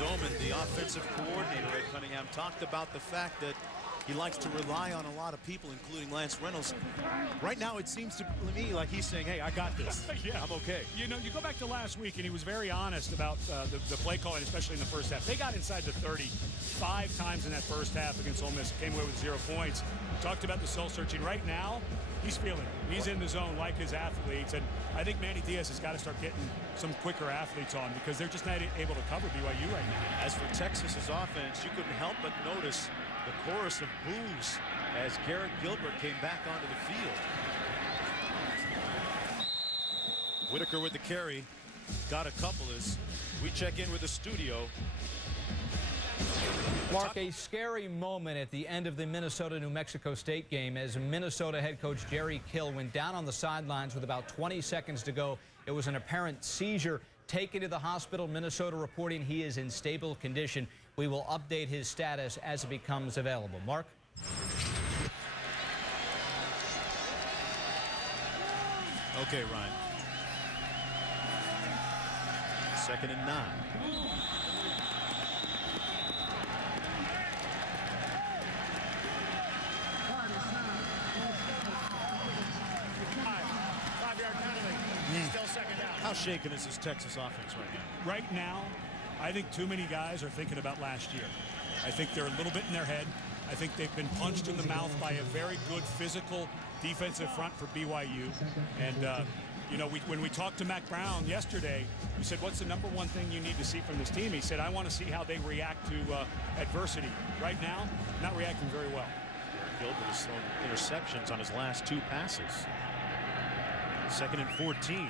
Doman, the offensive coordinator at Cunningham, talked about the fact that he likes to rely on a lot of people, including Lance Reynolds. Right now, it seems to me like he's saying, hey, I got this. Yeah. I'm okay. You know, you go back to last week, and he was very honest about the play calling, especially in the first half. They got inside the 30 5 times in that first half against Ole Miss. Came away with 0 points. Talked about the soul-searching. Right now, he's feeling it. He's in the zone like his athletes. And I think Manny Diaz has got to start getting some quicker athletes on because they're just not able to cover BYU right now. As for Texas's offense, you couldn't help but notice the chorus of boos as Garrett Gilbert came back onto the field. Whitaker with the carry. Got a couple as we check in with the studio. Mark, a scary moment at the end of the Minnesota-New Mexico State game as Minnesota head coach Jerry Kill went down on the sidelines with about 20 seconds to go. It was an apparent seizure. Taken to the hospital. Minnesota reporting he is in stable condition. We will update his status as it becomes available. Mark? Okay, Ryan. 2nd and 9. Still second down. How shaken is this Texas offense right now? Right now, I think too many guys are thinking about last year. I think they're a little bit in their head. I think they've been punched in the mouth by a very good physical defensive front for BYU. And, you know, when we talked to Mac Brown yesterday, we said, what's the #1 thing you need to see from this team? He said, I want to see how they react to adversity. Right now, not reacting very well. Gilbert has thrown interceptions on his last 2 passes. 2nd and 14.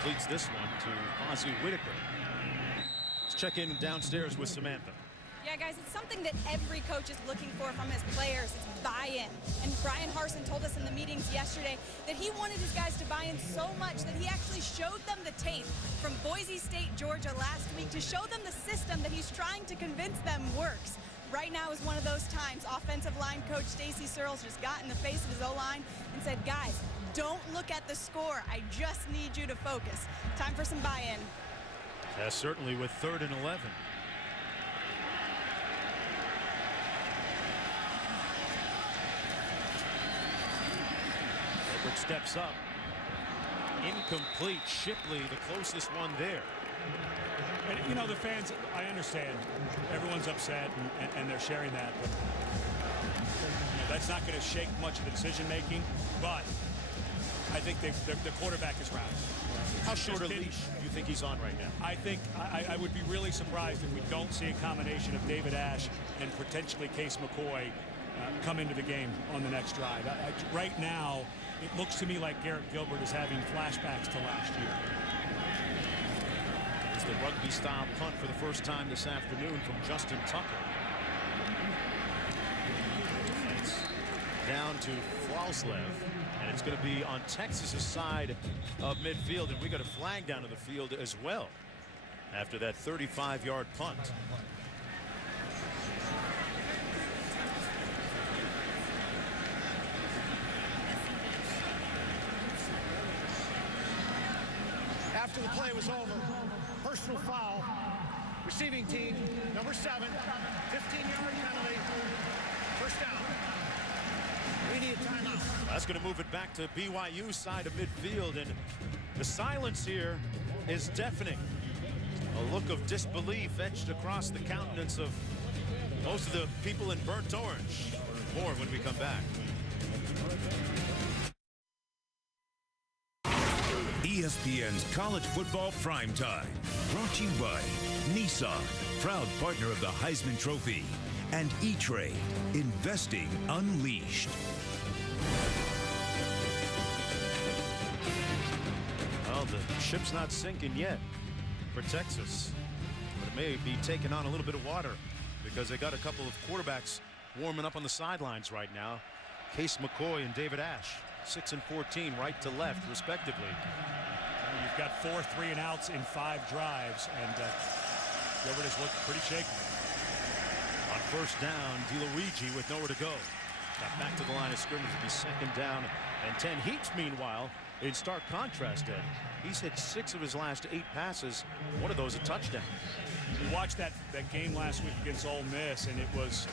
Completes this one to Ozzie Whitaker. Let's check in downstairs with Samantha. Yeah, guys, it's something that every coach is looking for from his players. It's buy-in. And Brian Harsin told us in the meetings yesterday that he wanted his guys to buy in so much that he actually showed them the tape from Boise State, Georgia last week to show them the system that he's trying to convince them works. Right now is one of those times. Offensive line coach Stacy Searles just got in the face of his O-line and said, guys, don't look at the score. I just need you to focus. Time for some buy-in. Yeah, certainly with 3rd and 11. Edwards steps up. Incomplete. Shipley, the closest one there. And, you know, the fans, I understand. Everyone's upset, and they're sharing that. But, you know, that's not going to shake much of the decision-making. But I think the quarterback is rattled. How short a leash do you think he's on right now? I think I would be really surprised if we don't see a combination of David Ash and potentially Case McCoy come into the game on the next drive. Right now, it looks to me like Garrett Gilbert is having flashbacks to last year. There's the rugby-style punt for the first time this afternoon from Justin Tucker. It's down to Floslev, and it's going to be on Texas's side of midfield, and we got a flag down to the field as well after that 35-yard punt. After the play was over, personal foul, receiving team, number 7, 15-yard penalty, first down. We need a timeout. That's going to move it back to BYU side of midfield, and the silence here is deafening. A look of disbelief etched across the countenance of most of the people in burnt orange. More when we come back. ESPN's College Football Primetime, brought to you by Nissan, proud partner of the Heisman Trophy, and E-Trade, investing unleashed. Well, the ship's not sinking yet for Texas, but it may be taking on a little bit of water because they got a couple of quarterbacks warming up on the sidelines right now. Case McCoy and David Ash, 6 and 14, right to left, respectively. You've got 4 3-and-outs in 5 drives, and Gilbert has looked pretty shaky. On first down, DiLuigi with nowhere to go. Got back to the line of scrimmage to be 2nd down and 10. Heaps, meanwhile, In stark contrast, Ed, he's hit 6 of his last 8 passes. One of those a touchdown. We watched that game last week against Ole Miss, and it was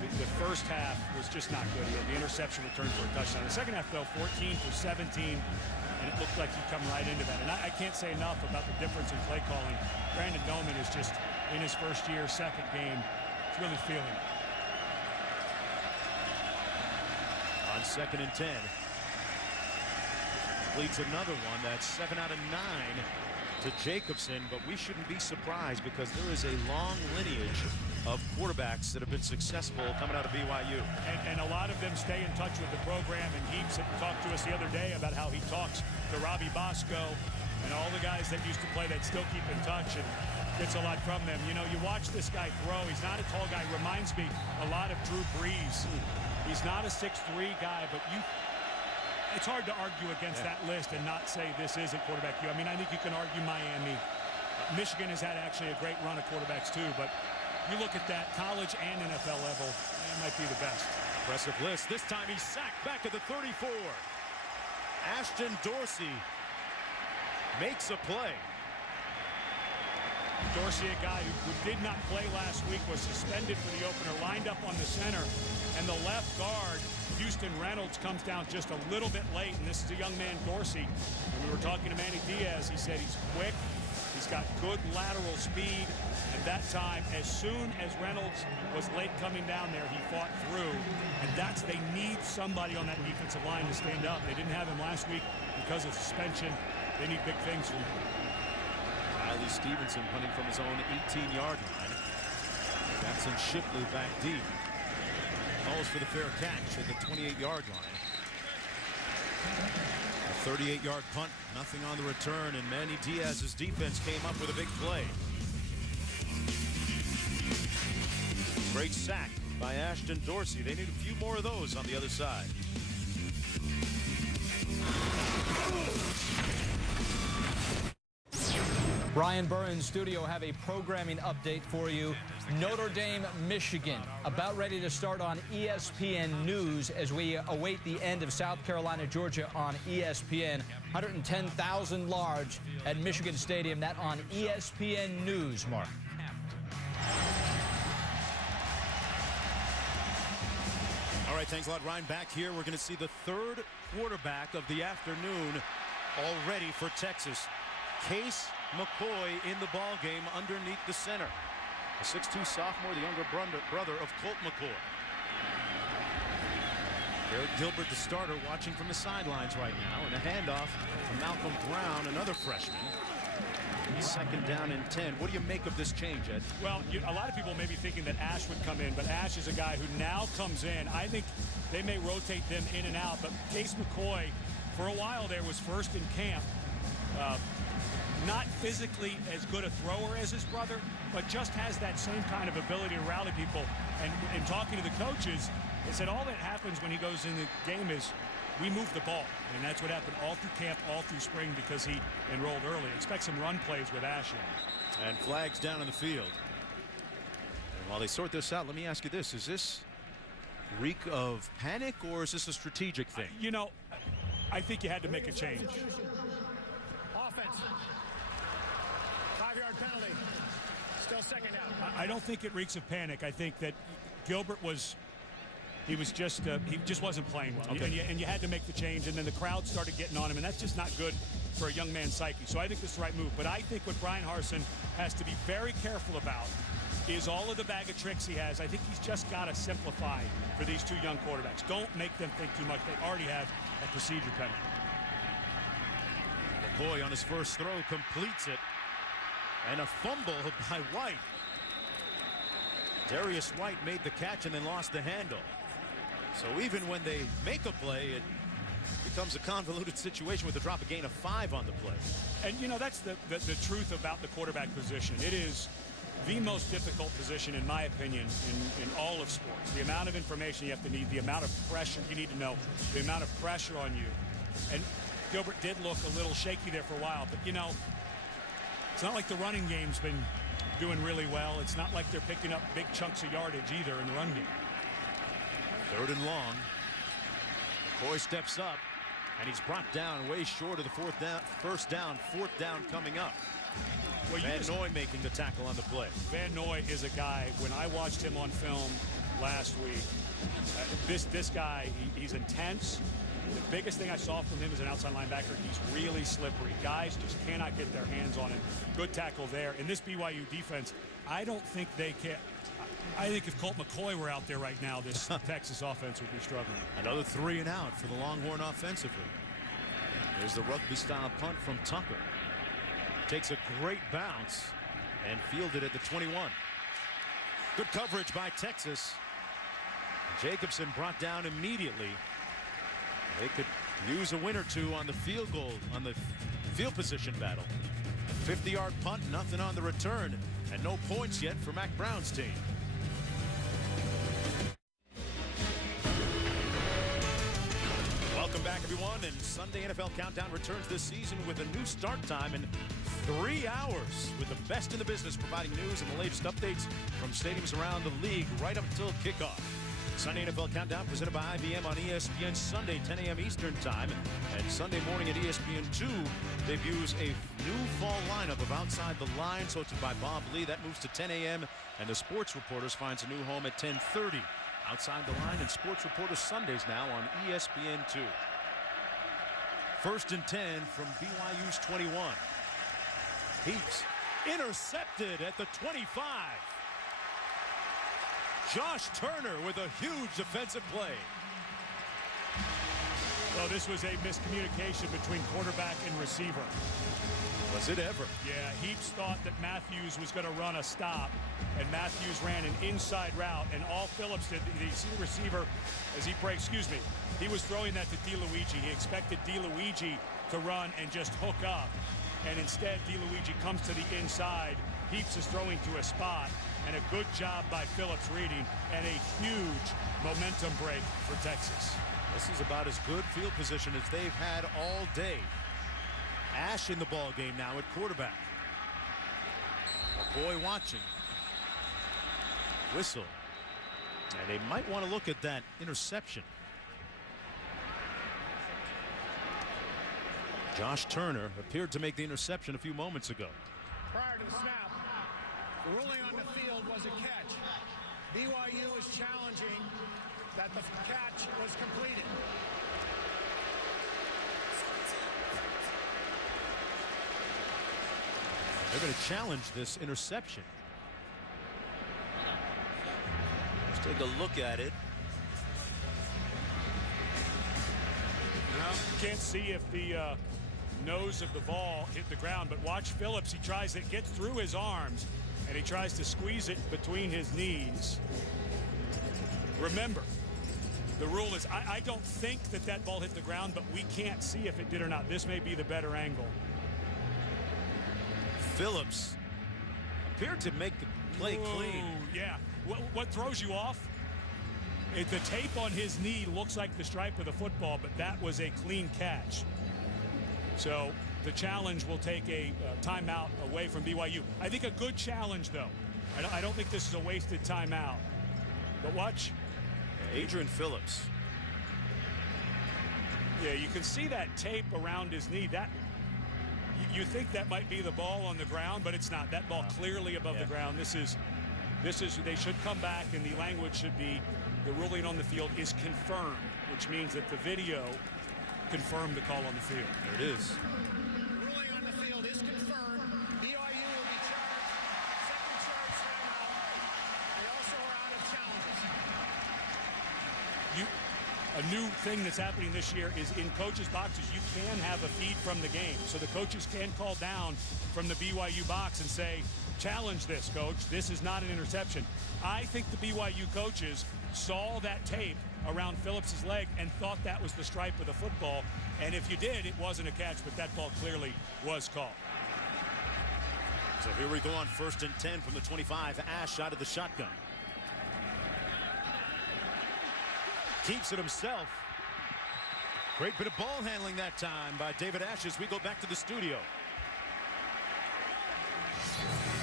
the first half was just not good. He had the interception return for a touchdown. The second half, though, 14 for 17, and it looked like he'd come right into that. And I can't say enough about the difference in play calling. Brandon Doman is just, in his first year, second game, he's really feeling it. On 2nd and 10. Leads another one. That's 7 out of 9 to Jacobson, but we shouldn't be surprised because there is a long lineage of quarterbacks that have been successful coming out of BYU. And a lot of them stay in touch with the program, and Heaps talked to us the other day about how he talks to Robbie Bosco and all the guys that used to play that still keep in touch and gets a lot from them. You know, you watch this guy throw. He's not a tall guy. Reminds me a lot of Drew Brees. He's not a 6'3" guy, but it's hard to argue against that list and not say this isn't quarterback U. I mean, I think you can argue Miami. Michigan has had actually a great run of quarterbacks too, but you look at that college and NFL level, it might be the best. Impressive list. This time he's sacked back at the 34. Ashton Dorsey makes a play. Dorsey, a guy who did not play last week, was suspended for the opener, lined up on the center, and the left guard, Houston Reynolds, comes down just a little bit late, and this is a young man, Dorsey. When we were talking to Manny Diaz, he said he's quick, he's got good lateral speed, and that time, as soon as Reynolds was late coming down there, he fought through, and they need somebody on that defensive line to stand up. They didn't have him last week because of suspension. They need big things from him. Riley Stevenson punting from his own 18-yard line. Jackson Shipley back deep. Calls for the fair catch at the 28-yard line. A 38-yard punt, nothing on the return, and Manny Diaz's defense came up with a big play. Great sack by Ashton Dorsey. They need a few more of those on the other side. Brian Burr in studio. Have a programming update for you. Notre Dame, Michigan, about ready to start on ESPN News as we await the end of South Carolina, Georgia on ESPN. 110,000 large at Michigan Stadium. That on ESPN News, Mark. All right, thanks a lot, Ryan. Back here, we're going to see the third quarterback of the afternoon already for Texas. Case McCoy in the ball game underneath the center. A 6'2" sophomore, the younger brother of Colt McCoy. Eric Gilbert, the starter, watching from the sidelines right now, and a handoff to Malcolm Brown, another freshman. 2nd down and 10. What do you make of this change, Ed? Well, a lot of people may be thinking that Ash would come in, but Ash is a guy who now comes in. I think they may rotate them in and out, but Case McCoy, for a while there, was first in camp. Not physically as good a thrower as his brother, but just has that same kind of ability to rally people. And in talking to the coaches, they said all that happens when he goes in the game is we move the ball. And that's what happened all through camp, all through spring, because he enrolled early. Expect some run plays with Ash in. And flags down in the field. And while they sort this out, let me ask you this. Is this reek of panic, or is this a strategic thing? You know, I think you had to make a change. Offense. 5-yard penalty. Still 2nd down. I don't think it reeks of panic. I think that Gilbert he just wasn't playing well. Okay. And you had to make the change, and then the crowd started getting on him, and that's just not good for a young man's psyche. So I think this is the right move. But I think what Brian Harsin has to be very careful about is all of the bag of tricks he has. I think he's just got to simplify for these two young quarterbacks. Don't make them think too much. They already have a procedure penalty. McCoy on his first throw completes it. And a fumble by White. Darius White made the catch and then lost the handle. So even when they make a play, it becomes a convoluted situation with a drop, a gain of 5 on the play. And, you know, that's the truth about the quarterback position. It is the most difficult position, in my opinion, in all of sports. The amount of information you have to need, the amount of pressure you need to know, the amount of pressure on you. And Gilbert did look a little shaky there for a while, but, you know, it's not like the running game's been doing really well. It's not like they're picking up big chunks of yardage either in the run game. 3rd and long. McCoy steps up, And he's brought down way short of the first down, fourth down coming up. Well, Van Noy making the tackle on the play. Van Noy is a guy, when I watched him on film last week, this guy, he's intense. The biggest thing I saw from him as an outside linebacker, he's really slippery. Guys just cannot get their hands on him. Good tackle there. In this BYU defense, I don't think they can. I think if Colt McCoy were out there right now, this Texas offense would be struggling. Another 3 and out for the Longhorn offensively. There's the rugby-style punt from Tucker. Takes a great bounce and fielded at the 21. Good coverage by Texas. Jacobson brought down immediately. They could use a win or two on the field goal, on the field position battle. 50-yard punt, nothing on the return, and no points yet for Mac Brown's team. Welcome back, everyone, and Sunday NFL Countdown returns this season with a new start time in 3 hours with the best in the business providing news and the latest updates from stadiums around the league right up until kickoff. Sunday NFL Countdown presented by IBM on ESPN Sunday, 10 a.m. Eastern Time. And Sunday morning at ESPN2 debuts a new fall lineup of Outside the Lines hosted by Bob Lee. That moves to 10 a.m. And the Sports Reporters finds a new home at 10:30. Outside the Line and Sports Reporters Sundays now on ESPN2. 1st and 10 from BYU's 21. Heaps intercepted at the 25. Josh Turner with a huge defensive play. Well, this was a miscommunication between quarterback and receiver. Was it ever? Yeah, Heaps thought that Matthews was going to run a stop, and Matthews ran an inside route, and all Phillips did, the receiver, as he breaks, he was throwing that to DeLuigi. He expected DeLuigi to run and just hook up, and instead DeLuigi comes to the inside. Heaps is throwing to a spot, and a good job by Phillips reading, and a huge momentum break for Texas. This is about as good field position as they've had all day. Ash in the ball game now at quarterback. McCoy watching. Whistle. And they might want to look at that interception. Josh Turner appeared to make the interception a few moments ago. Prior to the snap, the ruling on the field was a catch. BYU is challenging that the catch was completed. They're going to challenge this interception. Let's take a look at it. Can't see if the nose of the ball hit the ground, but watch Phillips. He tries it, gets through his arms, and he tries to squeeze it between his knees. Remember, the rule is I don't think that ball hit the ground, but we can't see if it did or not. This may be the better angle. Phillips appeared to make the play clean. Yeah. What throws you off? The tape on his knee looks like the stripe of the football, but that was a clean catch. So the challenge will take a timeout away from BYU. I think a good challenge, though. I don't think this is a wasted timeout. But watch. Adrian Phillips. Yeah, you can see that tape around his knee. That you think that might be the ball on the ground, but it's not. That ball clearly above the ground. This is they should come back, and the language should be the ruling on the field is confirmed, which means that the video confirmed the call on the field. There it is. Ruling on the field is confirmed. BYU will be charged. Second charge timeout. They also are out of challenges. A new thing that's happening this year is in coaches' boxes, you can have a feed from the game. So the coaches can call down from the BYU box and say, challenge this, coach. This is not an interception. I think the BYU coaches saw that tape around Phillips's leg and thought that was the stripe of the football. And if you did, it wasn't a catch, but that ball clearly was called. So here we go on 1st and 10 from the 25. Ash out of the shotgun. Keeps it himself. Great bit of ball handling that time by David Ash as we go back to the studio.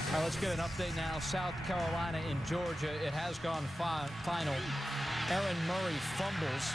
All right, let's get an update now. South Carolina in Georgia. It has gone final. Aaron Murray fumbles.